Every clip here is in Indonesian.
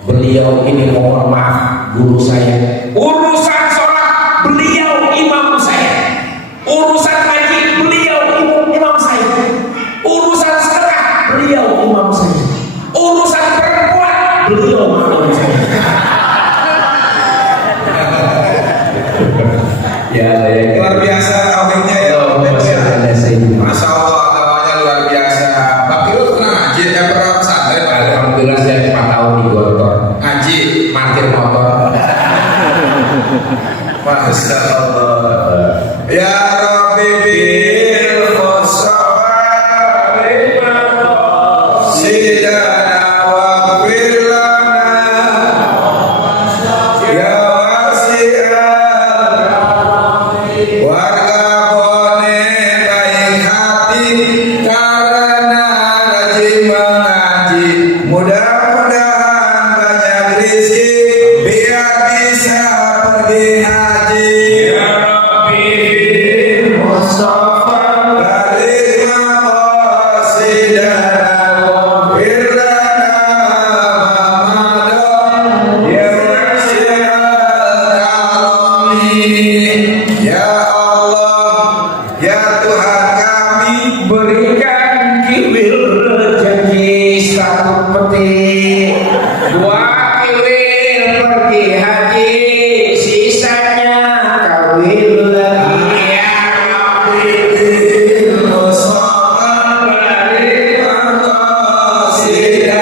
Beliau ini mohon maaf guru saya. Urusan sholat beliau imam saya. Urusan haji beliau imam saya. Urusan sedekah beliau imam saya. Urusan perempuan beliau imam saya. Ya, luar biasa awalnya ya. Masya Allah, namanya luar biasa. Pak Kiro pernah ngaji, pernah pesantren. Alhamdulillah saya 4 tahun di Gontor. Ngaji, Parkir motor. Masya Allah. Ya Rabbi bil Mustafa sidana wa firlana ya wasi'an warga bone baik hati karena rajin mengaji, mudah-mudahan banyak rezeki biar bisa pergi haji. Ya Rabbi bil Mustafa balik maqasidana wa firlana Ramadan ya wasi'al karami. Ya Allah, ya Tuhan kami, Berikan kiwil rezeki 1 petik, 2 kiwil pergi haji, sisanya kawin lagi. Ya Rabbi bil Mustafa balik maqasidana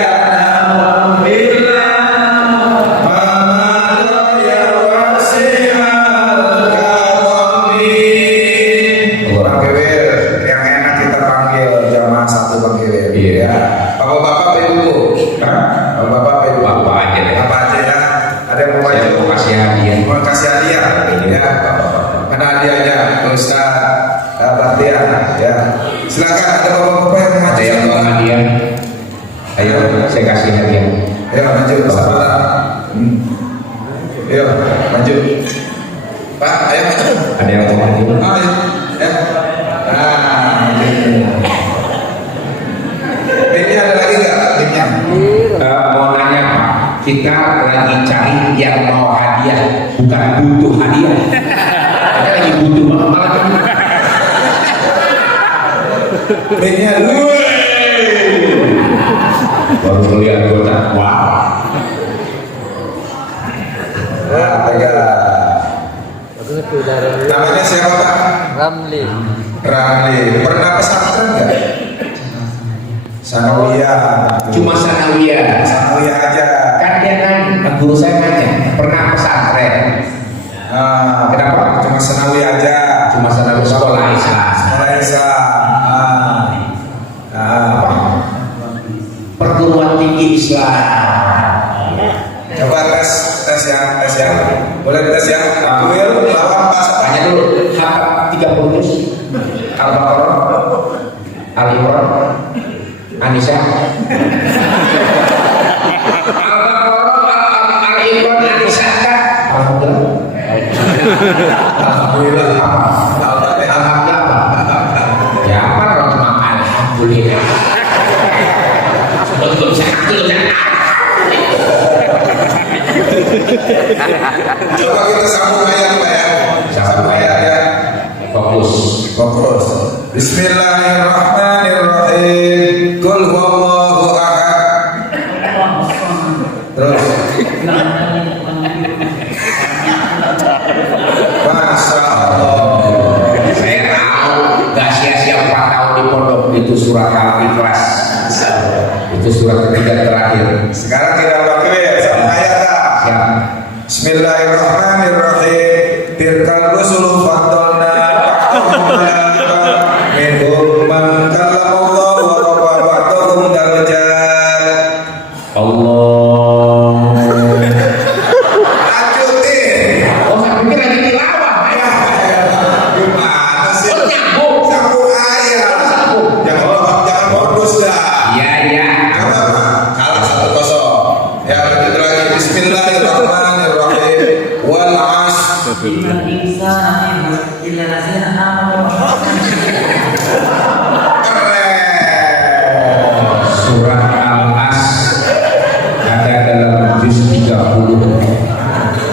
wa firlana Ramadan ya wasi'al karami. Bang Kewir, yang enak kita panggil jamaah 1 Bang Kewir. Iya. Ya. Bapak-bapak pilih dulu. Bapak-bapak pilih dulu. Bapak aja deh. Bapak aja ya. Ada yang mau Saya maju? mau kasih hadiah. Mau kasih hadiah? Ya. Mana hadiahnya? Ustaz Bahtiar. Ya. Silakan ada bapak-bapak yang mau maju. Ada yang mau hadiah? Ayo saya kasih hadiah. Ya, maju Ustaz Bara. Ayo, maju. Pak, ayo maju. Ada yang mau hadiah? Ayo. Ya. Nah, ini ada lagi nggak timnya? Mau nanya Pak, kita lagi cari yang mau hadiah, bukan butuh hadiah. Kita lagi butuh malah Timnya dulu. baru melihat kotak. Wow. Nah, tegak. Namanya siapa Pak? Ramli. Ramli. Pernah pesantren nggak? Sanawiyah. Cuma sanawiyah. Sanawiyah aja. Kan dia kan guru saya nanya, pernah pesantren? Nah, Kenapa? cuma sanawiyah aja. Cuma sanawiyah sekolah Islam. Sekolah Islam. Perguruan tinggi Islam. Coba tes ya. Boleh tes ya. Will lawan pas. Tanya dulu, hafal 30 juz. Al-Baqarah, Al-Imran, Anisa. Al-Baqarah, Al-Imran, Anisa. Alhamdulillah. Alhamdulillah. Alhamdulillah. Ya apa kalau cuma alhamdulillah. Belum Coba kita sambung ayat Pak ya. Sambung ayat ya. Fokus. Bismillahirrahmanirrahim. Qul huwallahu ahad. Terus. Masya Allah. Saya tahu gak sia-sia 4 tahun di pondok itu surat Al-Ikhlas. Itu surat ketiga terakhir. Sekarang kita pakai sambung ayat dah. Siap. Bismillahirrahmanirrahim. Tilkal rusul faddalna ba'dahum minhum man kallamallahu wa rafa'a ba'dahum darajat. Allah. Lanjutin. Oh, saya pikir lagi tilawah. Gimana sih? Oh, nyambung. Sambung ayat. Jangan modus dah. Iya, iya. Kenapa? Kalah 1-0.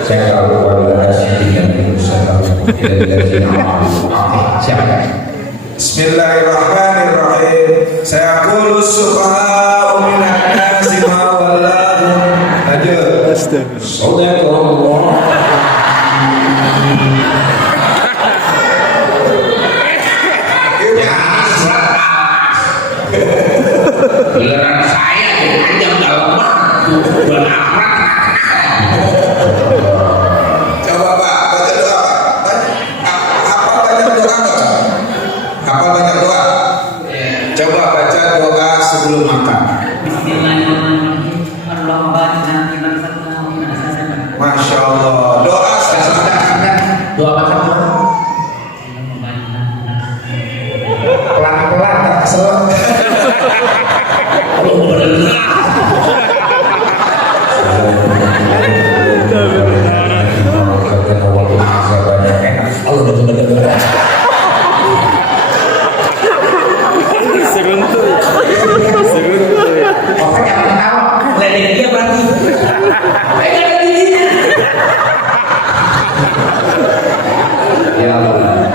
Saya tahu kalau ada sedikit yang saya tahu dari siapa? Bismillahirrahmanirrahim. Saya qulu subhanahu minan nasi ma wallahu. Lanjut. Astagfirullah. Giliran saya yang dalam berakhlak. Coba Pak, baca doa Pak. Hafal banyak doa Pak. Hafal banyak doa. Coba baca doa sebelum makan. Masya Allah. Doa sesudah Doa makan pelan-pelan tak kesel. Ya Allah,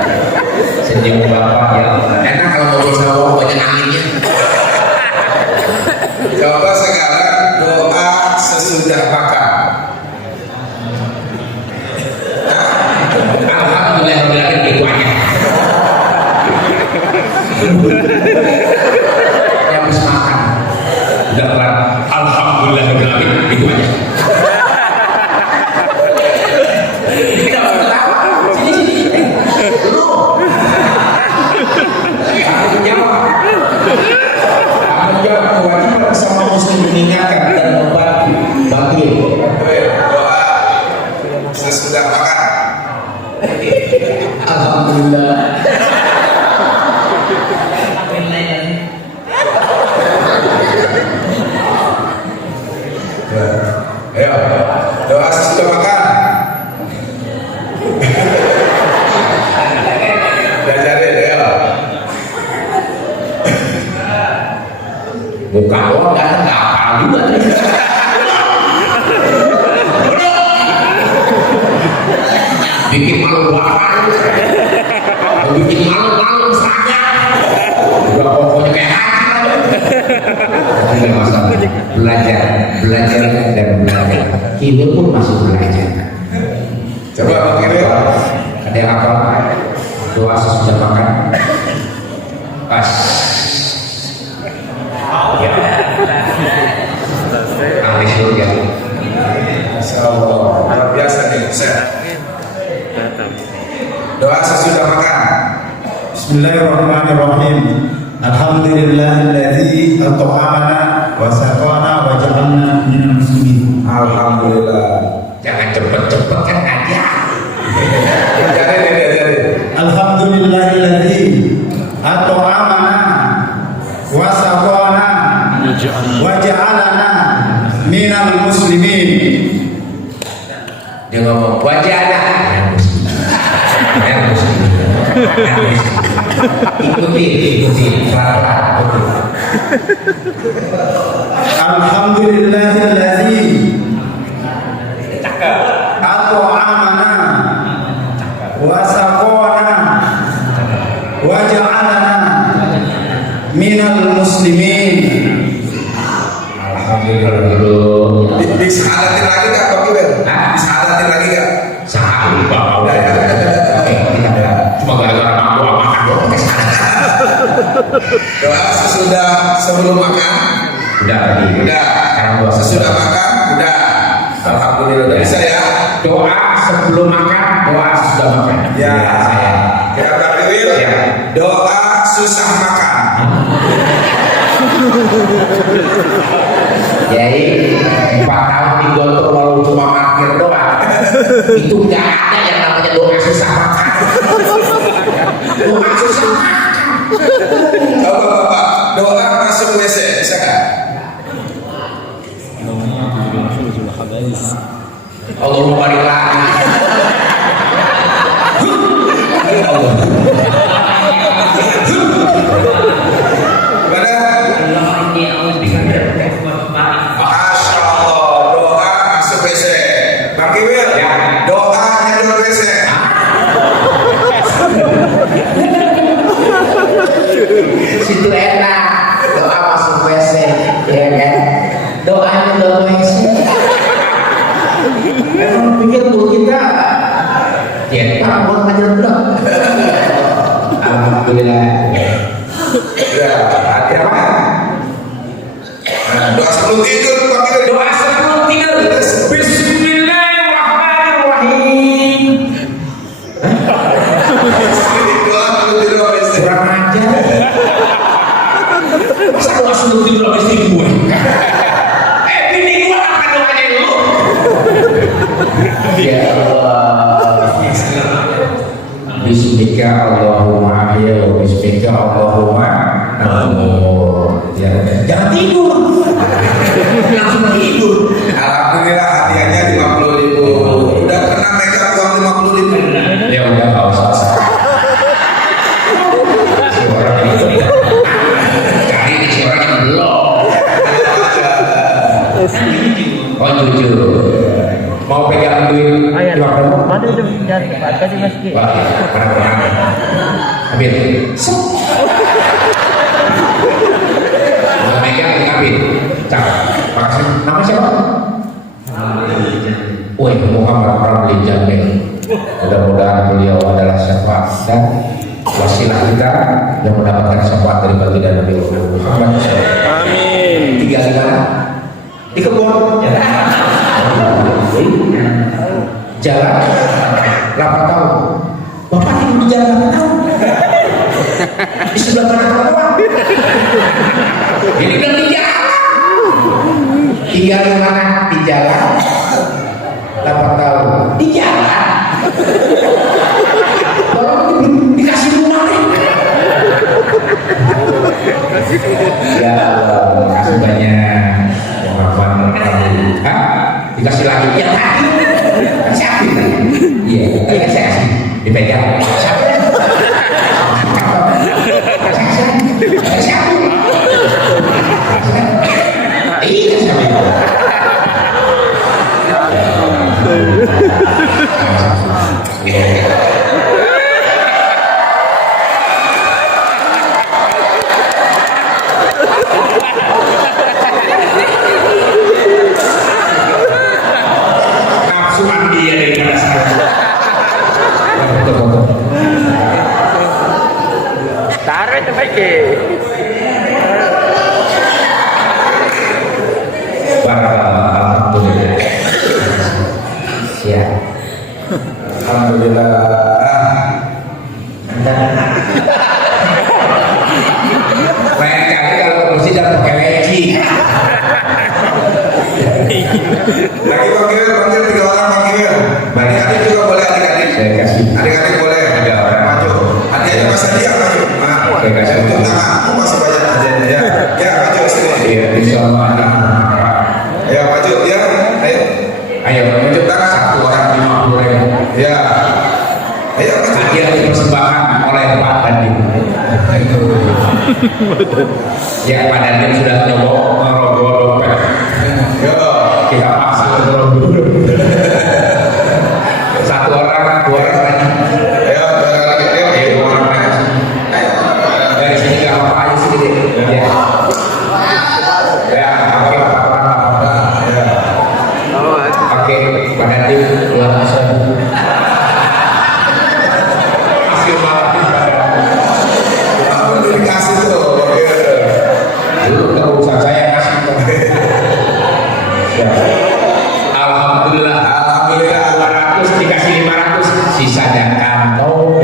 senyum Bapak ya Allah. Enak kalau ngobrol sama Bapak banyak anginnya. Coba sekarang doa sesudah makan. Alhamdulillah itu aja. Habis makan udah kelar. Alhamdulillah itu aja. Kewajiban sama muslim mengingatkan dan membantu. Doa sesudah makan. Alhamdulillah. Ayo, doa sesudah makan. Belajarin ya. Buka doang datang nggak apa juga. Bikin malu bapak, bikin malu saja. Udah pokoknya kayak haji. Tidak masalah. Belajar dan belajar. Kini pun masih belajar. Coba Pak Kiril. Ada yang apa? Doa sesudah makan. Pas. Ya. Ahli surga. Masya Allah, luar biasa nih Ustaz. Doa sesudah makan. Bismillahirrahmanirrahim. Alhamdulillahilladzi at'amana wa saqana wa ja'alna minal muslimin. Alhamdulillah. Jangan cepet-cepet kan aja. Diajarin. Alhamdulillahilladzi at'amana wa saqana wa ja'alna minal muslimin. Dia ngomong wajahnya ikuti Alhamdulillahilladzi at'amana wa saqana wa ja'alna minal muslimin. Alhamdulillah dulu. Disahadatin lagi gak Pak Kiril? Disahadatin lagi gak? Sahab bapak udah ya. Cuma gara-gara mampu makan doang. Doa sesudah sebelum makan. Udah tadi. Udah. Sekarang doa Sesudah makan. Udah. Alhamdulillah udah bisa ya. Doa sebelum makan, doa sesudah makan. Ya. Saya. Kita Pak Kiril. Ya. Doa susah makan. Jadi 4 tahun di Gontor lalu cuma makan doang. Itu nggak ada yang namanya doa susah makan. Doa susah makan. Coba Bapak, doa masuk WC bisa nggak? Allahumma barik lagi. Masya Allah, doa masuk WC Malaysia. Emang pikir tuh kita Pak buat ngajar budak. Alhamdulillah. Ya, hati apa? Nah, doa sebelum tidur, Pak Kiai. Doa sebelum tidur. Bismillahirrahmanirrahim. Doa sebelum tidur apa istri? Kurang ajar. Masa doa sebelum tidur sama istri gue? Bini gue apa doanya lu? Ya Allah. Bismika Allahumma ahya wa bismika Allahumma amut. Ya, jangan tidur. Langsung tidur. Alhamdulillah hadiahnya 50.000. Udah pernah megang uang 50.000? Ya udah nggak usah. Si orang itu cari di si orang yang belum. Oh jujur. Mau pegang duit Ayan, berapa? mana itu dari kasih masjid. Wah, pernah. Ambil. Megang ambil. Cak. Makasih. Nama siapa? Woi, Muhammad Ramli Jamil. Mudah-mudahan beliau adalah syafaat dan wasilah kita yang mendapatkan syafaat dari baginda Nabi Muhammad. Amin. Tiga di mana? Di kebun. Jalan 8 tahun. Bapak tidur di jalan 8 tahun. Di sebelah mana kawan? Ini kan di jalan. Tinggal di mana? Di jalan 8 tahun. Di jalan. Bapak dikasih rumah nih. Ya Allah, makasih banyak. Hah? Dikasih lagi? Ya tadi. Kasih aku. Iya, saya kasih. Dipegang. Kasih aku. Iya, siapa? Nafsuan dia daripada saya. Taruh itu baik. Alhamdulillah. Siap. Alhamdulillah. Lain kali kalau mesti jangan pakai leci. Lagi panggil 3 orang panggil. Adik-adik juga boleh adik-adik. Saya kasih. Adik-adik boleh. 3 orang. Maju. Adiknya Mas Adia maju. Nah, Saya kasih. untuk tangan. Masih banyak adiknya ya. Ya maju sini. Iya, insyaallah ada. Ya maju ya. Ayo. Ayo menunjuk satu orang 50.000. Ya. Ayo maju. Hadiah dipersembahkan oleh Pak Dandim. Ya, Pak Dandim sudah nyobok merogoh dompet. Yo. Kita paksa dulu. Satu orang, 2 orang lagi. Ayo, lagi. Oke, 2 orang lagi. Dari sini nggak apa-apa aja sini deh. Ya. Ya, oke, 4 orang. Ya. Oke, Pak Dandim, luar biasa. Masih malah Alhamdulillah dikasih tuh. dulu kalau usaha saya kasih. Ya. Alhamdulillah. Alhamdulillah. 200 dikasih 500, sisanya kantong.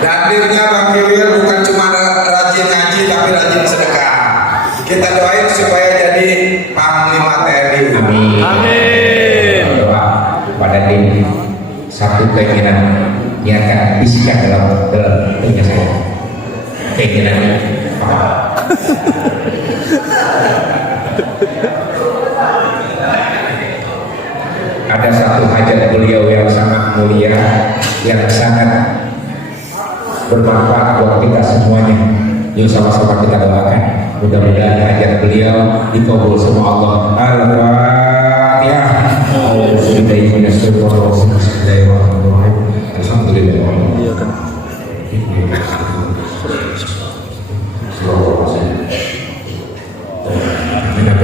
Hadirnya Bang Kiwil bukan cuma rajin ngaji tapi rajin sedekah. Kita doain supaya jadi Panglima TNI. Amin. Amin. Doa pada diri satu keinginan niatkan bisikan dalam telinga saya. Keinginan apa? Ada satu hajat beliau yang sangat mulia, yang sangat bermanfaat buat kita semuanya. Yuk sama-sama kita doakan. Mudah-mudahan hajat beliau dikabul sama Allah. Al-Fatihah. Alhamdulillah.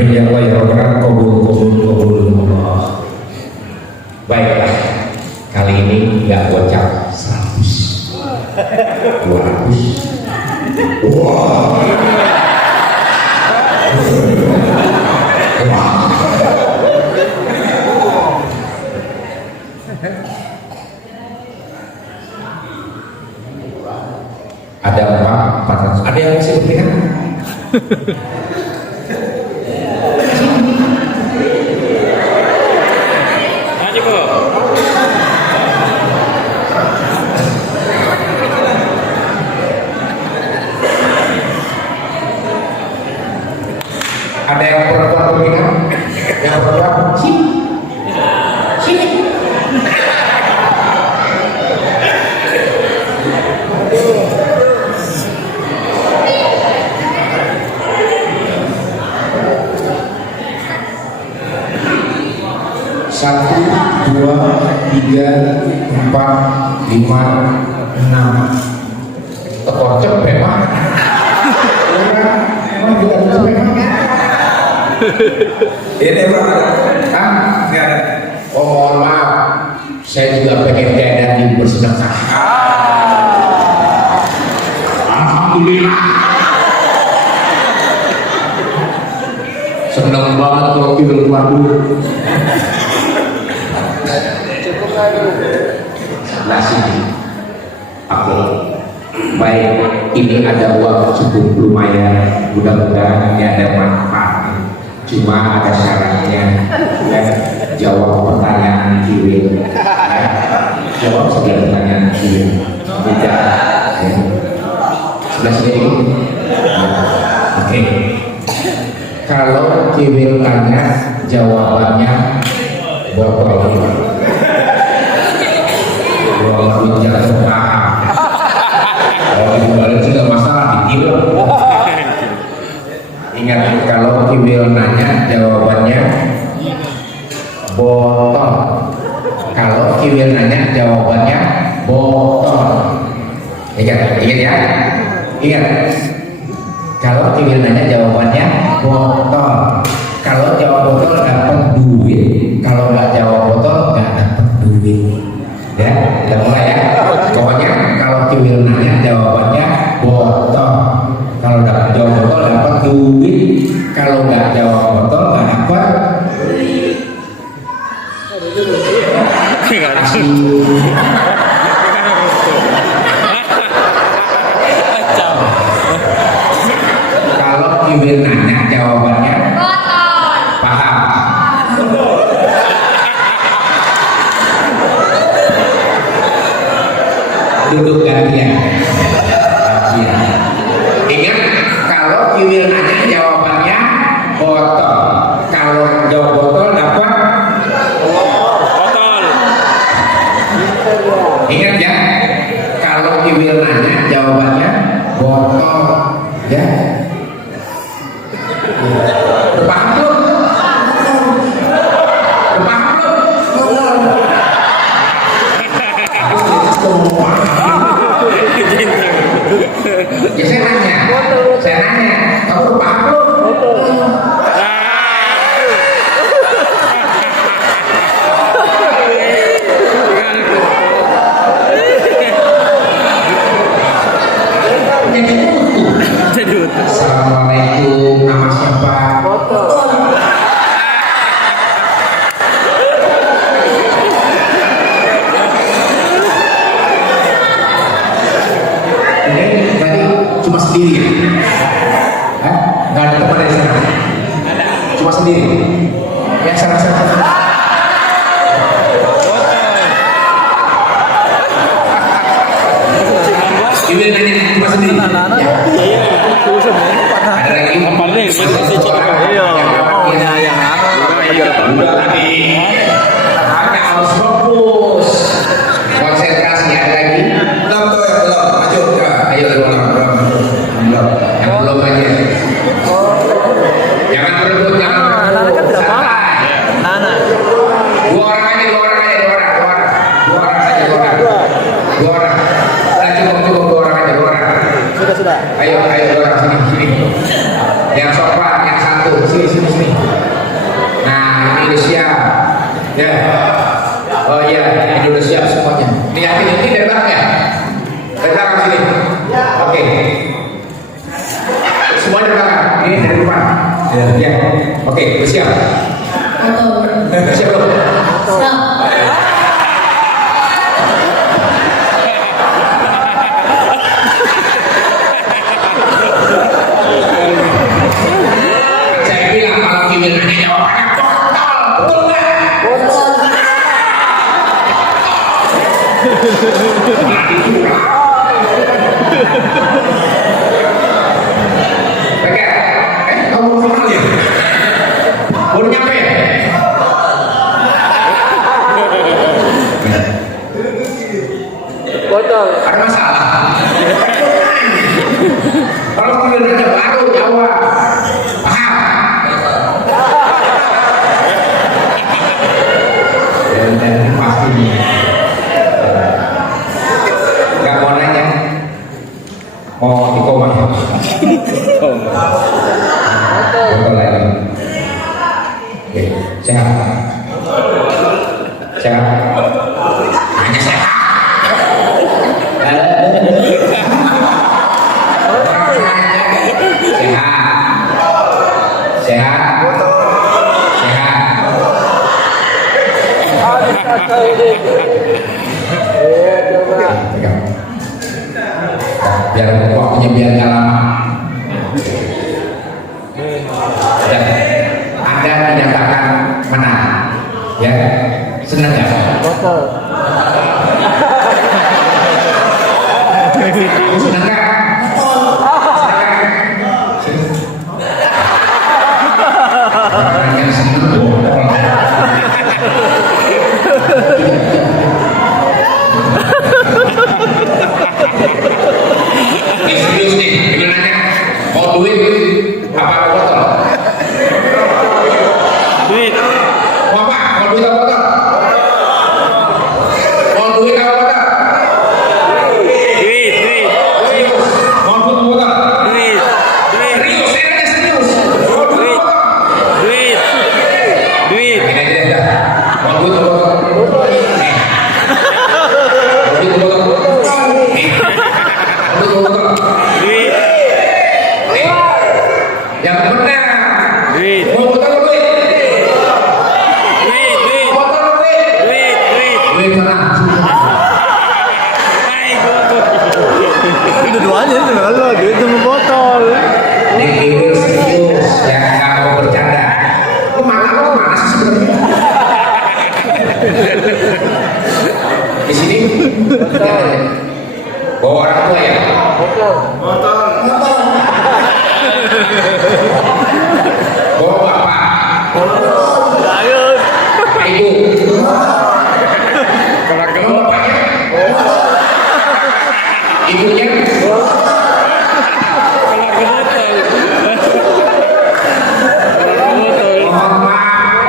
Amin ya Allah ya Rabbal Allah. Baiklah, kali ini nggak gocap 100, 200. Wah. Ada 400. Ada yang masih berpihak? Ayo kok. Ada yang perempuan berpihak? Yang perempuan sini. Sini. Satu, dua, tiga, empat, lima, enam. Tekor cepet mah. Emang juga cepet mah. Ini Pak. Ah, Nggak ada. oh mohon maaf, saya juga pengen keadaan di bersedekah. Alhamdulillah. Senang banget kalau film baru. Sebelah sini. Oke. Baik, ini ada uang cukup lumayan. Mudah-mudahan ini ada manfaat. Cuma ada syaratnya. Ya, jawab pertanyaan kirim. Ya, jawab segala pertanyaan kirim. Tidak. Ya. Sebelah sini. Oke. Kalau kirim tanya, jawabannya botol. Walaupun jangan paham. Kalau dibalik juga masalah dikira. Ingat, kalau kibil nanya jawabannya botol. Kalau kibil nanya jawabannya botol. Ingat ya. Ingat. Kalau kibil nanya jawabannya botol. Kalau jawab botol dapat duit. Kalau nggak jawab botol nggak dapat duit. Ya, kita mulai ya. Pokoknya kalau kibil nanya jawabannya botol. Kalau nggak jawab botol dapat duit. Kalau nggak jawab botol nggak dapat kalau kibil nanya jawabannya paham. Duduk gantian. Ingat, kalau kibil nanya jawabannya botol. Kalau jawab botol dapat Botol. ingat ya. Kalau kibil nanya jawabannya botol. Ya. Paham belum? Paham belum? Ya saya nanya, kamu paham belum? Assalamualaikum, nama siapa? Ini tadi cuma sendiri ya? Hah? Nggak ada teman dari sana? Cuma sendiri? Ya sana. Ini nanya cuma sendiri? Ya. Ada lagi? Udah tadi. Makanya harus fokus. Konsentrasi. Ada lagi? Belum tuh yang belum. Maju. Ya. Ayo belum. Yang belum aja. Jangan berebut, jangan berebut. Santai. Dua orang aja. Dua orang saja. Dua orang. Sudah cukup dua orang aja. Dua orang. Sudah. Ayo dua orang sini. Yang sopan, yang satu. Sini. siap? Siap belum? Saya bilang kalau Kiwil nanya jawabannya botol, betul nggak? Kamu mau kenal ya? Baru nyampe ya? Botol. Ada masalah? Kalau Kiwil nanya baru jawab. Paham? Dan pasti nggak mau nanya, mau di koma. Betul lagi. Oke, sehat. Sehat. Hanya sehat. Sehat. Sehat. Pegang. Biar waktunya biar nggak lama. Dan Anda menyatakan menang, ya, senang nggak? Botol. Senang nggak? Orang yang senang bohong. Ini serius nih, ini nanya mau duit apa botol? Duit. Mau apa? Mau duit apa botol? Mau duit apa botol? Duit. Duit. Serius. Mau duit apa botol? Duit. Duit. Serius, saya nanya serius. Mau duit apa botol? Duit. Duit. Gini aja dah. Mau duit apa botol? Nih. Mau duit apa botol? Nih. Mau duit apa botol? Duit. Nih. Yang benar. Duit. Mau botol apa duit? Duit. Duit. Botol apa duit? Duit. Duit. Duit sana. Itu duanya itu kalau duit sama botol. Ini serius, ya nggak mau bercanda. Kemana sih sebenarnya? Di sini bawa orang tua ya. Bawa bapak, Ayun. ibu. Kalau bapaknya, ibunya.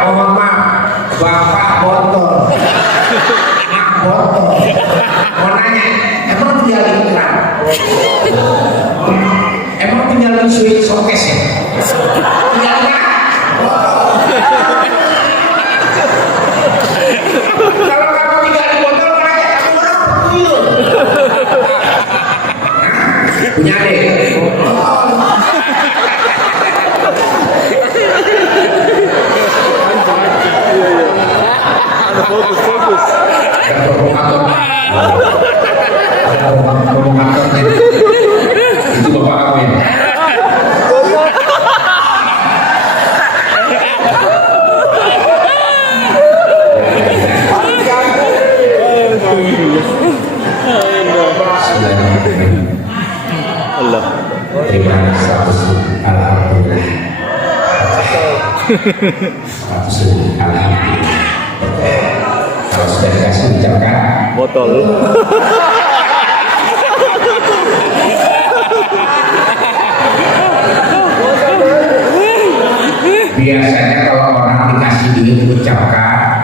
Mohon maaf, bapak botol, anak botol. Mau nanya, emang tinggal di iklan? Emang tinggal di suite showcase ya? Tinggal di mana? Kalau kamu tinggal di botol, nanya kamu orang tuyul. Punya adik. Fokus. Ada provokator. Ada provokator tadi. Itu bapak kamu ya. Allah. Terima kasih. Alhamdulillah. 100.000. Alhamdulillah. Kalau sudah dikasih ucapkan Botol. biasanya kalau orang dikasih duit ucapkan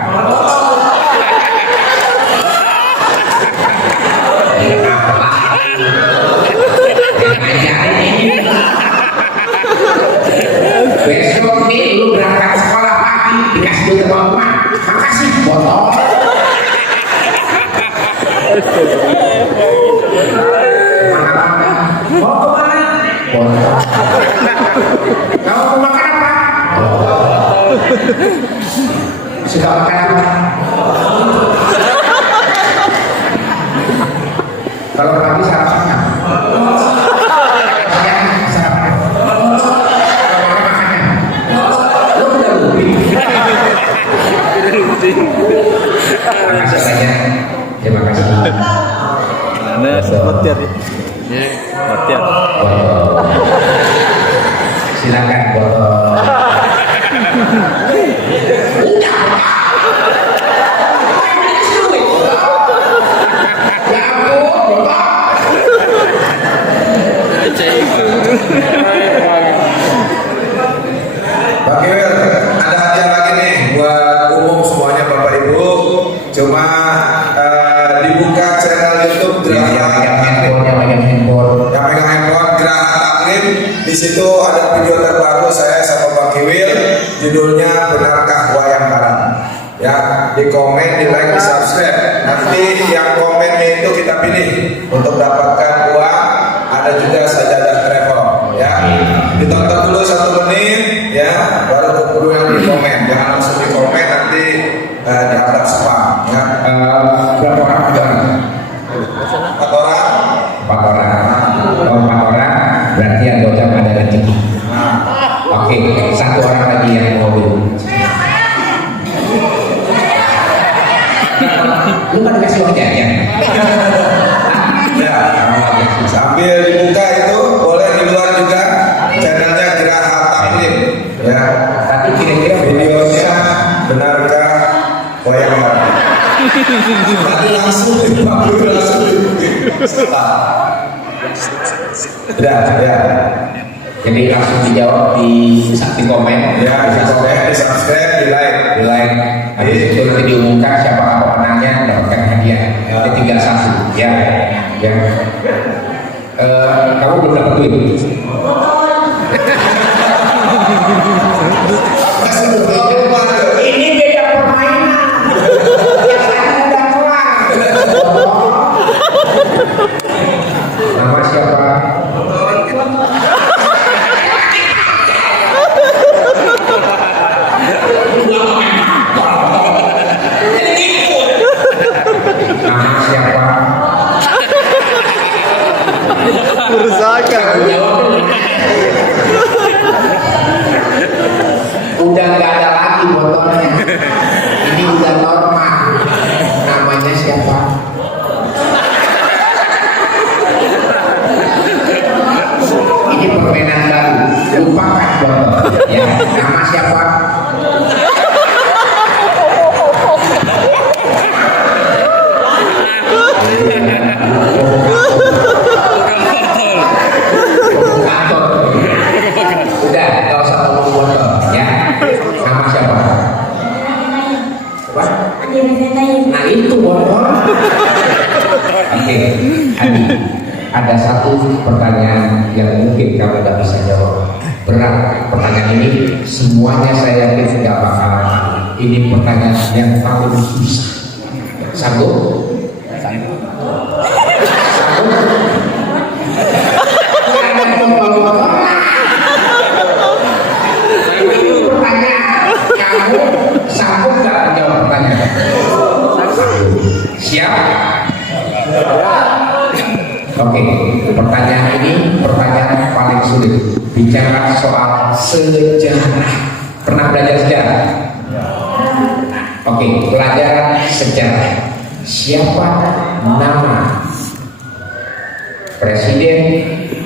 besok nih lu berangkat sekolah pagi dikasih duit sama emak makasih botol. Mau kemana? Botol. Kamu mau makan apa? Botol. Suka makan apa? Kalau pagi sarapannya? Siang sarapan. Makannya? Lu udah lupa. Terima kasih banyak. Terima kasih. Nah, seperti itu. Ya, seperti itu. Silakan botol. Udah. Ya ampun, botol. Pak Kiwil, ada hadiah lagi nih buat umum semuanya Bapak Ibu. Cuma dibuka channel YouTube Yang Geraha handphone. yang pegang handphone Geraha Taklim. Di situ ada video terbaru saya sama Pak Kiwil, judulnya Benarkah Wayang Barang. Ya, di komen, di like, di subscribe. Nanti yang komennya itu kita pilih untuk dapatkan uang. Ada juga sajadah travel. Ya, ditonton dulu 1 menit, ya, baru dulu yang di komen. Jangan langsung di komen, nanti dianggap spam. Ya, Berapa orang? 4 orang. 4 orang. Kalau 4 orang berarti yang gocap ada rezeki. Oke, 1 orang lagi yang mau beli. Lu kan kasih uang jajan. Ya, sambil dibuka itu boleh di luar juga channelnya Geraha Taklim. Ya, Tapi kira-kira videonya benarkah wayang barang? Nanti langsung ya. Jadi langsung dijawab di komen, Ya, di subscribe, di like. di like. Habis itu nanti diumumkan siapa pemenangnya mendapatkan hadiah. Jadi tinggal 1, ya. Ya. Kamu belum dapat duit. Ini beda permainan. Yang lain udah kelar. Nama siapa? Nama siapa? Kerusakan. Udah nggak ada lagi botolnya. Ini udah normal. Namanya siapa? Ini permainan baru. Lupakan botol. Ya, nama siapa? Kantor. Udah, nggak usah ngomong botol. Ya, nama siapa? Apa? Nah itu botol. Oke, Adi, ada 1 pertanyaan yang mungkin kamu nggak bisa jawab. Berat pertanyaan ini, semuanya saya yakin nggak bakal. Ini pertanyaan yang paling susah. Sanggup? Sanggup? Jangan membawa. Ini pertanyaan. Kamu sanggup nggak menjawab pertanyaan? Siap? Oke, pertanyaan ini pertanyaan paling sulit. Bicara soal sejarah. Pernah belajar sejarah? Oke, pelajaran sejarah. Siapa nama Presiden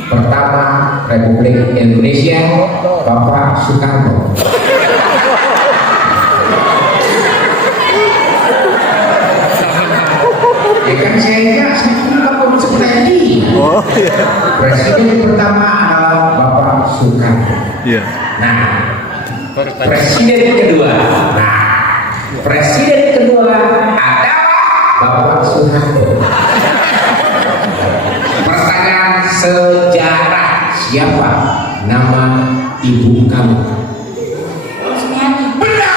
pertama Republik Indonesia, Bapak Soekarno? Ya kan saya enggak, saya bilang seperti Oh, iya. Presiden pertama adalah Bapak Soekarno. Iya. Nah, presiden kedua. Nah, presiden kedua adalah Bapak Soeharto. Pertanyaan sejarah, siapa nama ibu kamu? Benar.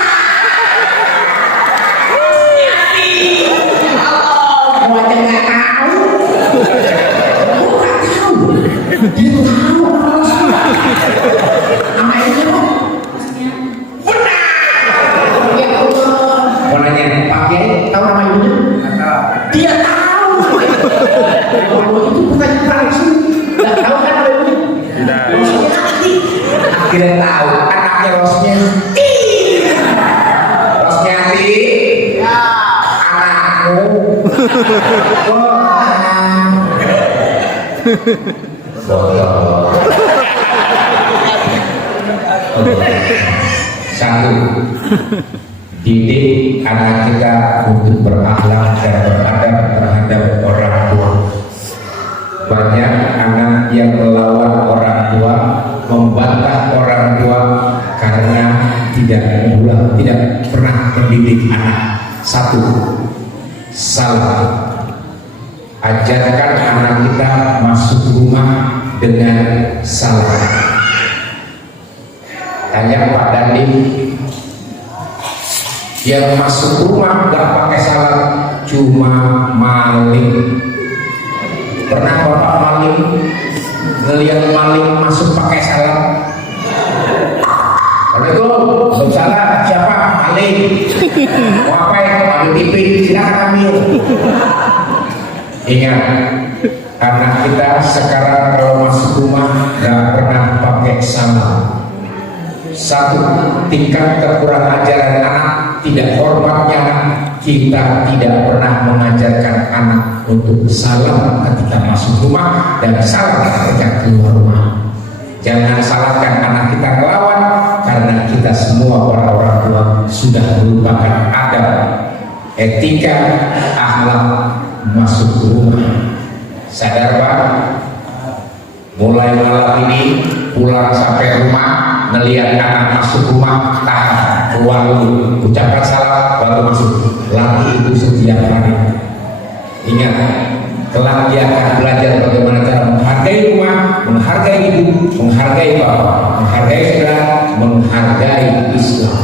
Satu, didik anak kita untuk berakhlak dan beradab terhadap orang tua. Banyak anak yang melawan orang tua, membantah orang tua karena tidak pernah mendidik anak. Satu, salah. Ajarkan anak kita masuk rumah dengan salam. Tanya Pak Dandi, yang masuk rumah gak pakai salam cuma maling. Pernah bapak maling ngelihat maling masuk pakai salam? Assalamualaikum, salam, siapa? Maling. Mau apa ya? Ambil TV, silakan ambil. Ingat, anak kita sekarang kalau masuk rumah gak pernah pakai salam. Satu, tingkat kekurangan ajaran anak, tidak hormatnya anak. Kita tidak pernah mengajarkan anak untuk salam ketika masuk rumah dan salam ketika keluar rumah. Jangan salahkan anak kita melawan, karena kita semua para orang tua sudah melupakan adab, etika, akhlak masuk ke rumah. Sadar Pak? Mulai malam ini pulang sampai rumah, ngelihat anak masuk rumah, tahan, keluar dulu, ucapkan salam, baru masuk. Lagi itu setiap hari. Ingat, kelak dia akan belajar bagaimana cara menghargai rumah, menghargai ibu, menghargai bapak, menghargai saudara, menghargai Islam.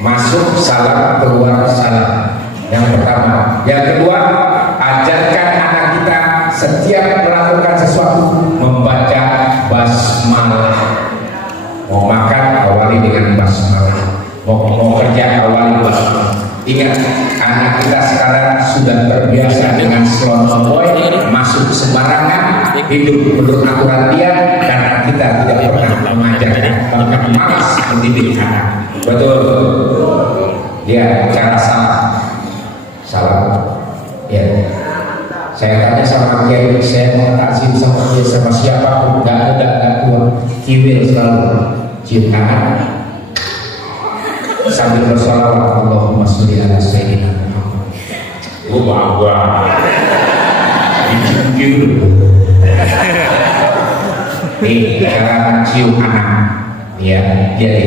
Masuk salam, keluar salam. Yang pertama. Yang kedua, ajarkan anak kita setiap melakukan sesuatu membaca basmalah. Mau makan awali dengan basmalah. Mau kerja awali basmalah. Ingat, anak kita sekarang sudah terbiasa dengan slonboy, masuk sembarangan, hidup menurut aturan dia, karena kita tidak pernah mengajarkan, bahkan malas mendidik anak. Betul? Ya, cara salah. Ya. Saya tanya sama kiai, saya mau takzim sama dia, sama siapapun, gak tua, kiwil selalu cium tangan sambil bersolawat, Allahumma sholli ala sayyidina Muhammad. Wah, dicium. Nih, cara cium anak, ya, jadi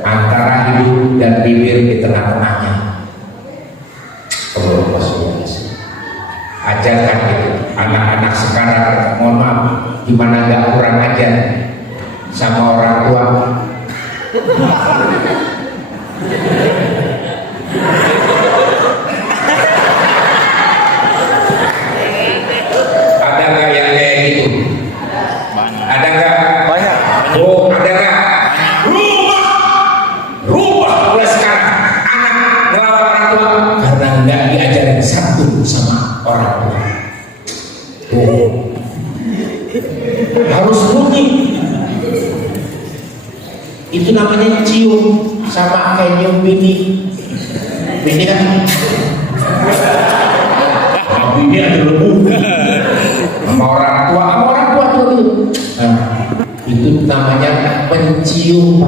antara hidung dan bibir di tengah-tengahnya. Ajarkan itu anak-anak sekarang, mohon maaf, gimana gak kurang ajar sama orang tua. Ada nggak yang kayak gitu? Ada nggak? Banyak. Oh, ada nggak? Rubah mulai sekarang. Anak melawan orang tua karena nggak diajarin satu sama orang tua. Oh, harus bunyi. Itu namanya cium, sama kayak nyium bini. Bini kan? Bini ada lebu. Sama orang tua tuh. Nah, itu namanya mencium.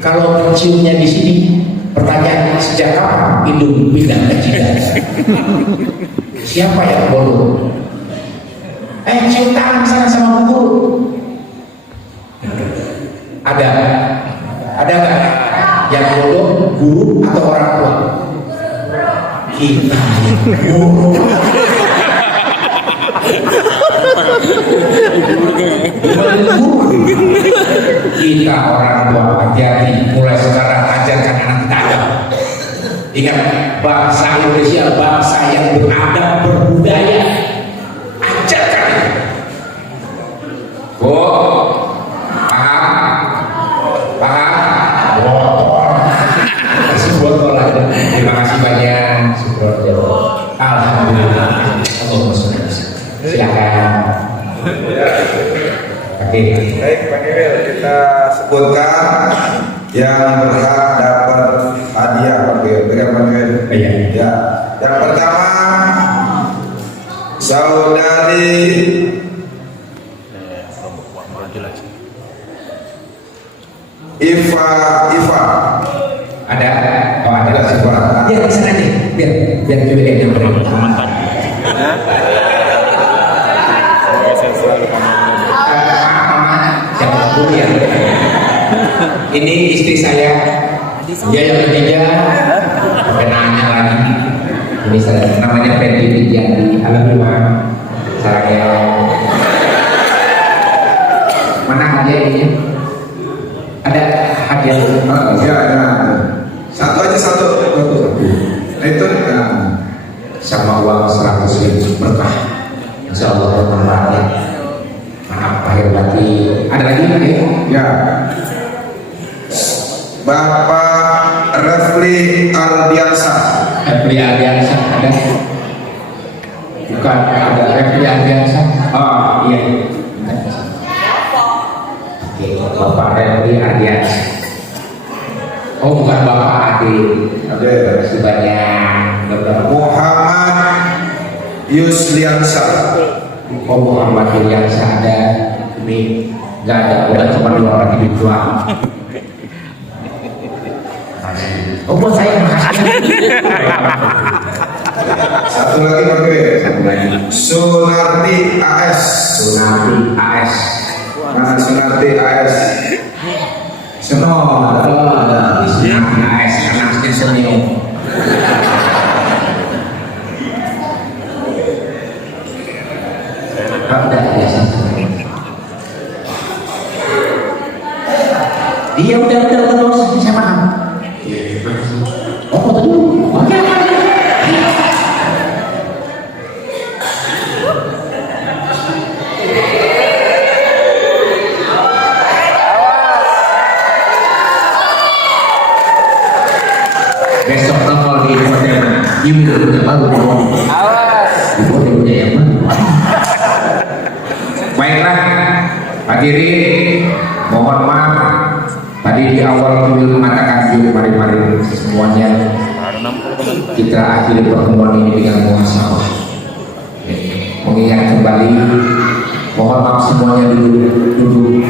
Kalau menciumnya di sini, pertanyaan sejak kapan hidung pindah ke jidat? Siapa yang bodoh? Cium tangan sana sama guru. Ada nggak yang bodoh, guru atau orang tua? Kita guru. Kita orang tua, hati-hati, mulai sekarang ajarkan anak kita adab. Ingat, bangsa Indonesia bangsa yang beradab, berbudaya. Ajarkan itu. Terima kasih banyak. Alhamdulillah. Allahumma sholli. Silakan. Oke. Baik, Pak Kiwil, kita sebutkan yang berhak dapat hadiah, Pak Kiwil. Dengan Pak Kiwil. Iya. Ya. Yang pertama saudari Iva. Ada? Oh Ada ada. Iva. Biar bisa aja. Biar juga yang bermanfaat. Siapa pun ya. Ini istri saya. Dia yang ketiga. Penanya lagi. Ini saya namanya Fendi Widianti. Halo Bima. Saya mana hadiah ini? Ada hadiah. Ya. Satu aja satu. Itu Sama uang 100.000 berkah. Insya Allah bermanfaat. Maaf lahir batin. Ada lagi ya? ya. Bapak Refli Ardiansa. Refli Ardiansa ada? Bukan ada Refli Ardiansa. Oh iya. Oke, Bapak Refli Ardiansa. Oh bukan Bapak Ade. Ada. Terima kasih banyak. Muhammad Yusliansa. Oh Muhammad Yusliansa ada. Ini nggak ada. Udah cuma 2 orang hidup doang. Oh buat saya makasih. Satu lagi pakai Satu lagi. Sunarti AS. Sunarti AS. Mana Sunarti AS? Seno, ada Sunarti AS karena asli senyum. Udah biasa. Iya udah terus bisa paham. Oh foto dulu. Oke. Besok nongol di hotel Ibu udah baru di hotel udah yang baru. Baiklah hadirin, mohon maaf tadi di awal Kiwil mengatakan yuk mari-mari semuanya kita akhiri pertemuan ini dengan muhasabah. Mengingat kembali, mohon maaf semuanya duduk